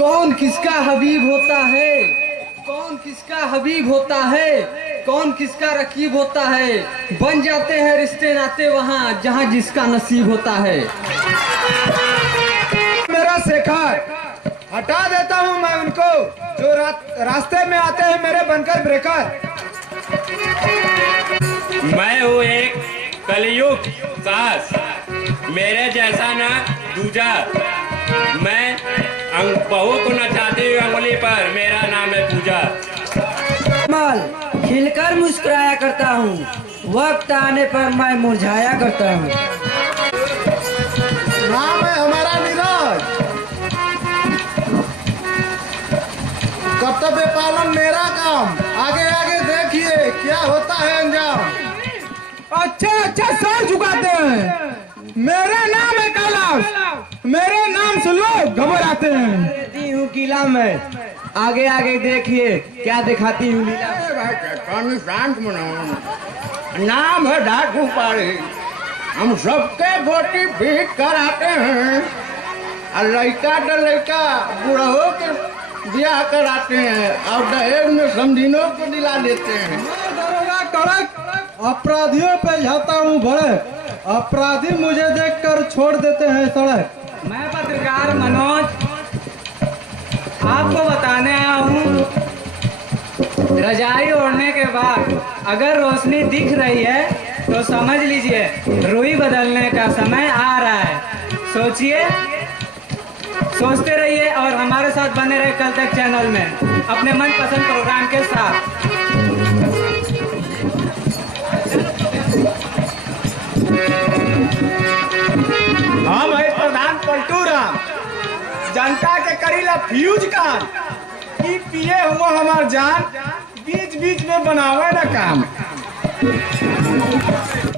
कौन किसका हबीब होता है, कौन किसका हबीब होता है, कौन किसका रकीब होता है। बन जाते हैं रिश्ते नाते वहाँ जहाँ जिसका नसीब होता है। मेरा शेखर हटा देता हूँ मैं उनको जो रास्ते में आते हैं मेरे बनकर ब्रेकर। मैं हूँ एक कलयुग सास, मेरे जैसा ना दूजा। मैं बहू को नचाती हूँ अंगुली पर, मेरा नाम है पूजा। कमल खिलकर मुस्कुराया करता हूँ, वक्त आने पर मैं मुरझाया करता हूँ। नाम है हमारा नीरज, कर्तव्य पालन मेरा काम, आगे आगे देखिए क्या होता है अंजाम। अच्छा सर झुकाते हैं, मेरा नाम है कैलाश, मेरे नाम से लोग घबराते हैं। देती हूँ किला में, आगे आगे देखिए क्या दिखाती हूँ लीला। शांत मनो, नाम है ढाकू पाड़ी, हम सबके बोटी भीट कराते हैं और लड़का तो लड़का बुढ़ाओ के ब्याह कराते हैं और दहेज में समझिनों को दिला देते हैं। दरोगा कड़क, अपराधियों पे जाता हूँ भड़े, अपराधी मुझे देखकर छोड़ देते हैं सड़क। मैं पत्रकार मनोज आपको बताने आया हूँ, रजाई ओढ़ने के बाद अगर रोशनी दिख रही है तो समझ लीजिए रुई बदलने का समय आ रहा है। सोचिए, सोचते रहिए और हमारे साथ बने रहे कल तक चैनल में अपने मनपसंद प्रोग्राम के साथ। हम है प्रधान पलटू राम, जनता के करीला फ्यूज काम, ई पिए हुआ हमार जान, बीच बीच में बनावे ना काम।